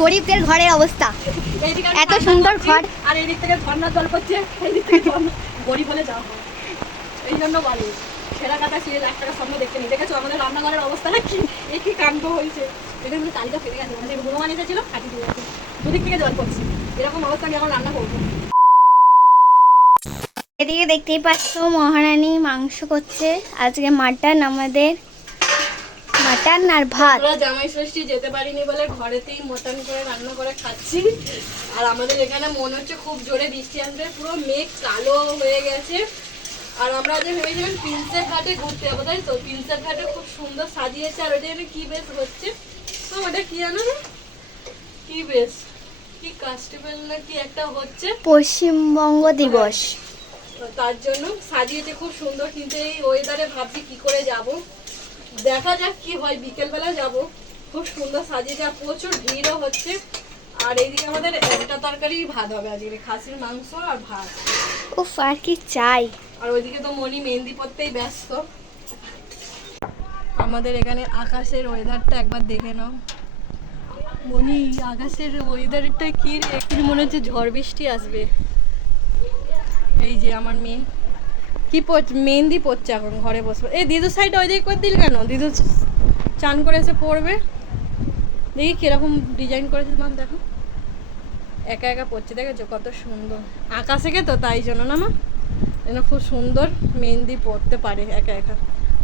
গরিবদের ঘরের অবস্থা। এত সুন্দর ঘর আর এই দিক থেকে ঝর্ণার জল পড়ছে, এই দিক থেকে গরিব হলে যাওয়া হয়। এই জন্য বলে ছেঁড়া কাটা সিরিয়াল 1 টাকা স্বপ্ন দেখতে নেই। দেখেছো আমাদের রান্নাঘরের অবস্থাটা কি, কি কাণ্ড হয়েছে। এটা কিন্তু তালিকা ফেলে গেছে, মানে হনুমান এসেছিল হাঁটি দিয়ে গেছে, দুদিক থেকে জল পড়ছে। এরকম অবস্থা আমি এখন রান্না করবো। এদিকে দেখতেই পাচ্ছ মহারানী মাংস করছে। আজকে মাটন, আমাদের মাটন আর ভাত। আমরা জামাই ষষ্ঠী যেতে পারিনি বলে ঘরেতেই মটন করে রান্না করে খাচ্ছি। আর আমাদের এখানে মনে হচ্ছে খুব জোরে বৃষ্টি আসবে, পুরো মেঘ কালো হয়ে গেছে। আর আমরা যে ভেবেছিলাম প্রিন্সেপ ঘাটে ঘুরতে যাবো, তাই তো প্রিন্সেপ ঘাটে খুব সুন্দর সাজিয়েছে। আর ওটা এখানে কি বেশ হচ্ছে, তো ওটা কি জানো কি বেশ কি কাস্টেবল না কি একটা হচ্ছে, পশ্চিমবঙ্গ দিবস। তার জন্য সাজিয়েছে খুব সুন্দর। কিন্তু এই ওয়েদারে ভাবছি কি করে যাব, দেখা যাক কি হয়, বিকেলবেলা যাব। খুব সুন্দর সাজিয়েছে আর প্রচুর ভিড়ও হচ্ছে। আর এইদিকে আমাদের একটা তরকারি ভাত হবে আজকে, খাসির মাংস আর ভাত। উফ, আর কি চাই। আর ওইদিকে তো মনি মেহেন্দি পড়তেই ব্যস্ত। আমাদের এখানে আকাশের ওয়েদারটা একবার দেখে নাও। মনি, আকাশের ওয়েদারটা কি রে, একটু মনে হচ্ছে ঝড় বৃষ্টি আসবে। এই যে আমার মেয়ে কি মেহেন্দি পড়ছে এখন ঘরে বসে। এই দিদু সাইড ওই দিকে করে দিল কেন? দিদু চান করে এসে পড়বে, দেখি কিরকম ডিজাইন করেছে তোমার, দেখো একা একা পড়ছে, দেখেছো কত সুন্দর। আঁকা শেখে তো তাই জন্য না মা, যেন খুব সুন্দর মেহেন্দি পড়তে পারে একা একা।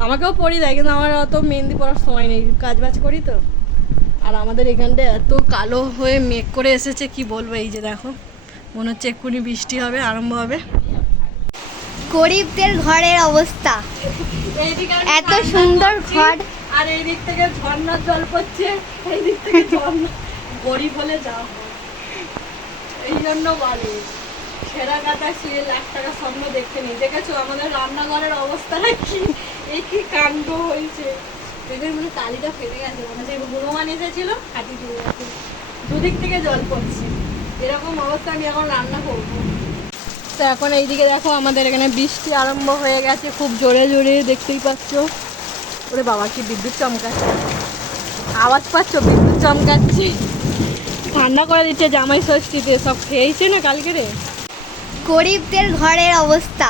আমাকেও পড়ি দেয়, কিন্তু আমার অত মেহেন্দি পড়ার সময় নেই, কাজ বাজ করি তো। আর আমাদের এখানটা এত কালো হয়ে মেঘ করে এসেছে কি বলবো। এই যে দেখো মনে হচ্ছে এক্ষুনি বৃষ্টি হবে, আরম্ভ হবে। গরিবদের ঘরের অবস্থা। এত সুন্দর ঘর আর এই দিক থেকে ঝর্ণার জল পড়ছে, এই দিক থেকে ঝর্ণা, গরিব হলে যাওয়া হয়। এই জন্য বলে ছেঁড়া কাটা সিরিয়াল 1 টাকা স্বপ্ন দেখতে নেই। দেখেছো আমাদের রান্নাঘরের অবস্থাটা কি, কি কাণ্ড হয়েছে। এদের মানে তালিটা ফেলে গেছে, মানে যে হনুমান এসেছিল হাঁটি দিয়ে গেছে, দুদিক থেকে জল পড়ছে। এরকম অবস্থা আমি এখন রান্না করবো। তো এখন এইদিকে দেখো আমাদের এখানে বৃষ্টি আরম্ভ হয়ে গেছে, খুব জোরে জোরে, দেখতেই পাচ্ছ। ওরে বাবা কি বিদ্যুৎ চমকাচ্ছে, আওয়াজ পাচ্ছ? বিদ্যুৎ চমকাচ্ছে, ঠান্ডা করে দিচ্ছে জামাই ষষ্ঠীতে। সব খেয়েছে না কালকে রে। গরিবদের ঘরের অবস্থা।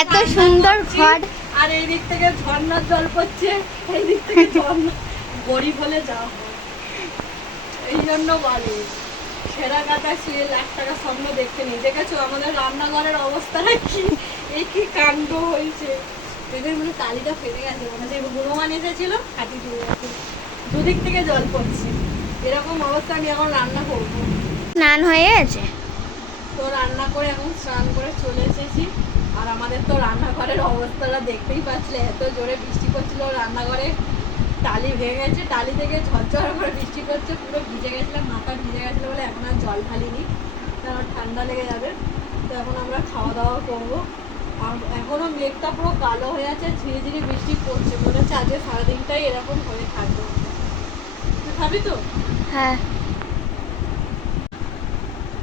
এত সুন্দর ঘর আর এই দিক থেকে ঝর্ণার জল পড়ছে, এই দিক থেকে ঝর্ণা, গরিব হলে যাওয়া হয়। এই জন্য বলে ছেঁড়া কাটা সিরিয়াল 1 টাকা স্বপ্ন দেখতে নেই। দেখেছো আমাদের রান্নাঘরের অবস্থাটা কি, কি কাণ্ড হয়েছে। এদের মানে তালিটা ফেলে গেছে, মানে যে হনুমান এসেছিল হাঁটি দিয়ে গেছে, দুদিক থেকে জল পড়ছে। এরকম অবস্থা আমি এখন রান্না করবো। স্নান হয়ে গেছে তো রান্না করে এখন স্নান করে চলে এসেছি। আর আমাদের তো রান্নাঘরের অবস্থাটা দেখতেই পাচ্ছিলে, এত জোরে বৃষ্টি পড়ছিল, রান্নাঘরে টালি ভেঙে গেছে, টালি থেকে ঝরঝর করে বৃষ্টি পড়ছে, পুরো ভিজে গেছিলাম, মাথা ভিজে গেছিলো বলে এখন আর জল ঢালিনি, আমার ঠান্ডা লেগে যাবে। তো এখন আমরা খাওয়া দাওয়া করবো। আর এখনও মেঘটা পুরো কালো হয়ে আছে, ধীরে ধীরে বৃষ্টি পড়ছে, মনে হচ্ছে আজকে সারাদিনটাই এরকম হয়ে থাকবে। তুই খাবি তো? হ্যাঁ।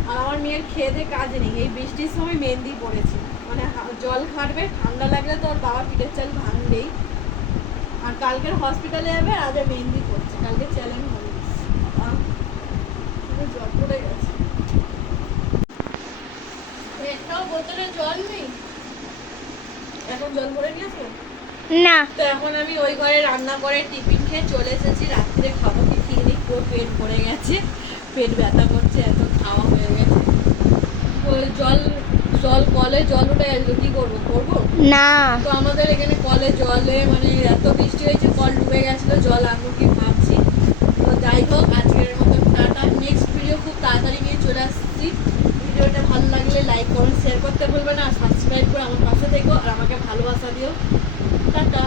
আর আমার মেয়ের খেয়ে দিয়ে কাজ নেই, এই বৃষ্টির সময় মেহেন্দি পড়েছে, মানে জল ঘাটবে, ঠান্ডা লাগলে তো ওর বাবা পিঠের চাল ভাঙবেই। আর কালকের হসপিটালে যাবে, আজ মেহেন্দি পড়ছে, কালকে চ্যালেঞ্জ হবে। জল পড়ে গেছে, একটাও বোতলে জল নেই। এখন জল ভরে নিয়েছো না। তো এখন আমি ওই ঘরে রান্না করে টিফিন খেয়ে চলে এসেছি। রাত্রে খাবো কি খেয়ে দিই, পুরো পেট ভরে গেছে, পেট ব্যথা করছে, এত খাওয়া হয়ে গেছে। ওই জল কলে জল উঠে গেছিল, কি করবো করবো না। তো আমাদের এখানে কলে জলে মানে এত বৃষ্টি হয়েছে, কল ডুবে গেছিলো, জল আনবো কি ভাবছি। তো যাই হোক আজকের মতো টাটা, নেক্সট ভিডিও খুব তাড়াতাড়ি নিয়ে চলে আসছি। ভিডিওটা ভালো লাগলে লাইক কমেন্ট শেয়ার করতে ভুলবে না, আর সাবস্ক্রাইব করে আমার পাশে থেকো আর আমাকে ভালোবাসা দিও। টাটা।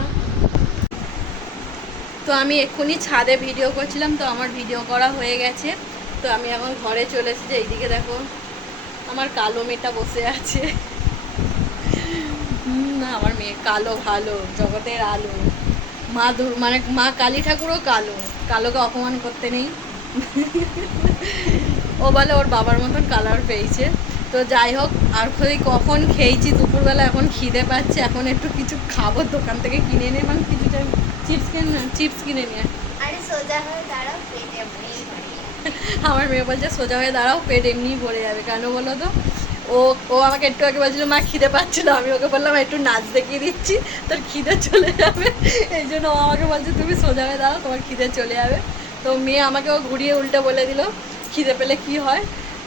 তো আমি এক্ষুনি ছাদে ভিডিও করছিলাম, তো আমার ভিডিও করা হয়ে গেছে। তো আমি এখন ঘরে চলে এসেছি। এইদিকে দেখো আমার কালো মেয়েটা বসে আছে। না আমার মেয়ে কালো, ভালো জগতের আলো, মানে মা কালী ঠাকুরও কালো, কালোকে অপমান করতে নেই। ও বলে ওর বাবার মতন কালার পেয়েছে। তো যাই হোক, আর কখন খেয়েছি দুপুরবেলা, এখন খিদে পাচ্ছে, এখন একটু কিছু খাবো, দোকান থেকে কিনে নিয়ে, মানে কিছু চিপস কিনে নিয়ে। আরে সোজা হয়ে দাঁড়াও, পেটে আমার মেয়ে বলছে সোজা হয়ে দাঁড়াও, পেট এমনিই ভরে যাবে। কেন বলো তো, ও ও আমাকে একটু আগে বলছিল মা খিদে পাচ্ছিল, আমি ওকে বললাম একটু নাচ দেখিয়ে দিচ্ছি, তোর খিদে চলে যাবে। এই জন্য ও আমাকে বলছে তুমি সোজা হয়ে দাঁড়াও, তোমার খিদে চলে যাবে। তো মেয়ে আমাকেও ঘুরিয়ে উল্টে বলে দিল খিদে পেলে কি হয়।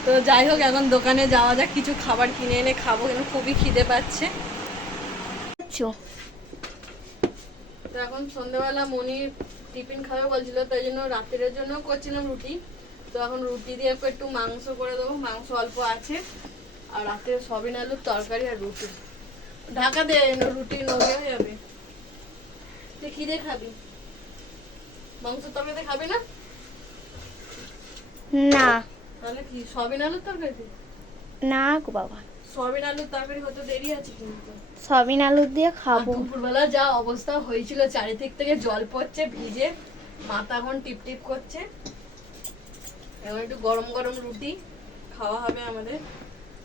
তো যাই হোক, এখন দোকানে যাওয়া যাক, কিছু খাবার কিনে এনে খাবো, কিন্তু খুবই খিদে পাচ্ছে। তো এখন সন্ধ্যেবেলা মনির টিফিন খাবে বলছিল, তাই জন্য রাত্রের জন্য করছিলাম রুটি। তো এখন রুটি দিয়ে একটু মাংস করে দেবো, মাংস অল্প আছে, আর রাতে সবিন আলুর তরকারি আর রুটি। ঢাকা দে, রুটি নগে হয়ে যাবে। তুই কি দিয়ে খাবি? মাংস তরকারি খাবি না? না তাহলে কি সবিন আলুর তরকারি? না গো বাবা, সবিন আলুর তরকারি হতে দেরি আছে কিন্তু। সবিন আলু দিয়ে খাবো। দুপুরবেলা যা অবস্থা হয়েছিল, চারিদিক থেকে জল পড়ছে, ভিজে মাথা এখন টিপ টিপ করছে। এখন একটু গরম গরম রুটি খাওয়া হবে আমাদের।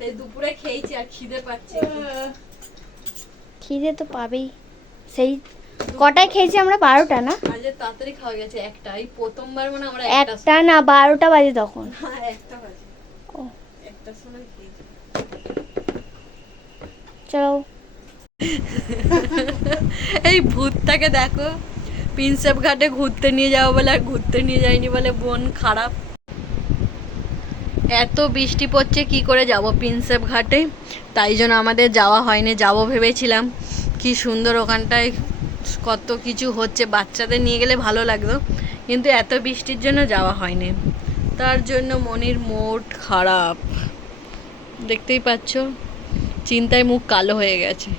এই দুপুরে খেয়েছি আর খিদে পাচ্ছে। খিদে তো পাবেই। সেই কটায় খেয়েছি আমরা? 12টা না? আজ তাড়াতাড়ি খাওয়া গেছে, একটা। এই প্রথমবার মানে আমরা একটা না, 12টা বাজে তখন। হ্যাঁ, একটা বাজে। ও একটার সময় খেয়েছি। চলো। এই ভূতটাকে দেখো, প্রিন্সেপ ঘাটে ঘুরতে নিয়ে যাবো বলে আর ঘুরতে নিয়ে যায়নি বলে বোন খারাপ। এত বৃষ্টি পড়ছে, কি করে যাব প্রিন্সেপ ঘাটে, তাই জন্য আমাদের যাওয়া হয়নি। যাব ভেবেছিলাম, কি সুন্দর ওখানটায় কত কিছু হচ্ছে, বাচ্চাদের নিয়ে গেলে ভালো লাগতো, কিন্তু এত বৃষ্টির জন্য যাওয়া হয়নি। তার জন্য মনির মুড খারাপ, দেখতেই পাচ্ছ, চিন্তায় মুখ কালো হয়ে গেছে।